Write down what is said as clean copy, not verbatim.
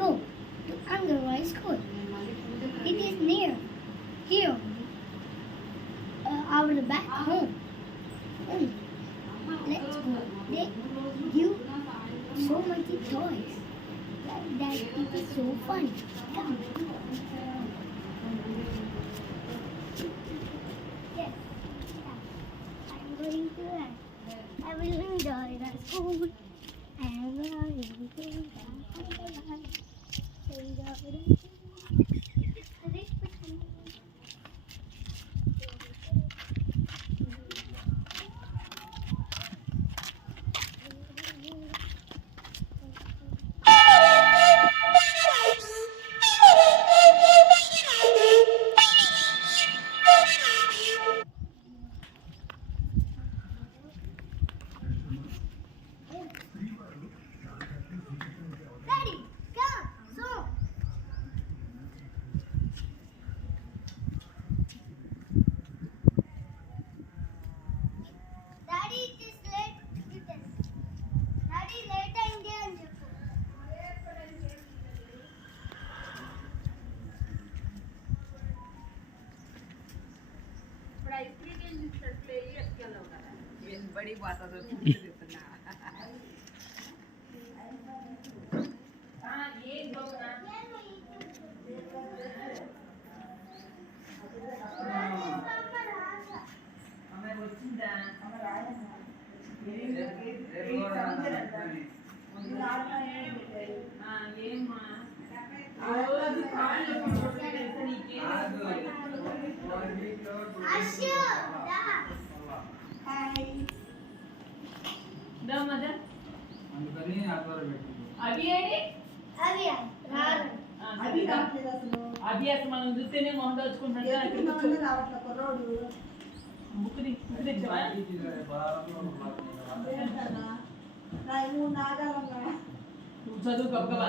go to Angarwai School. It is near here, our back home. Let's go. They give so many toys. Like that, it is so fun. Come. Yes. I'm going to run. I will enjoy the school. And we are going to enjoy the Daddy, come, so. Daddy, it is late. Daddy, late అయింది అని చెప్పు. ఇప్పుడు ice cream ఏం తీసుకొస్తే ఎత్తుకెళ్ళవు కదా ఏం బడి పోతుందో చెప్తున్నా ఏం ఆమె వచ్చిందా ఏమ్మా రోజు కాళ్ళు అశ్యు, దా. అందుకని ఆధార పెట్టింది. అవి ఏంటి అవి రారు. అవి అసలు మనం చూస్తేనే మొహం దాచుకుంటాం బుక్ తెచ్చావా నువ్వు చదువు గొప్పగా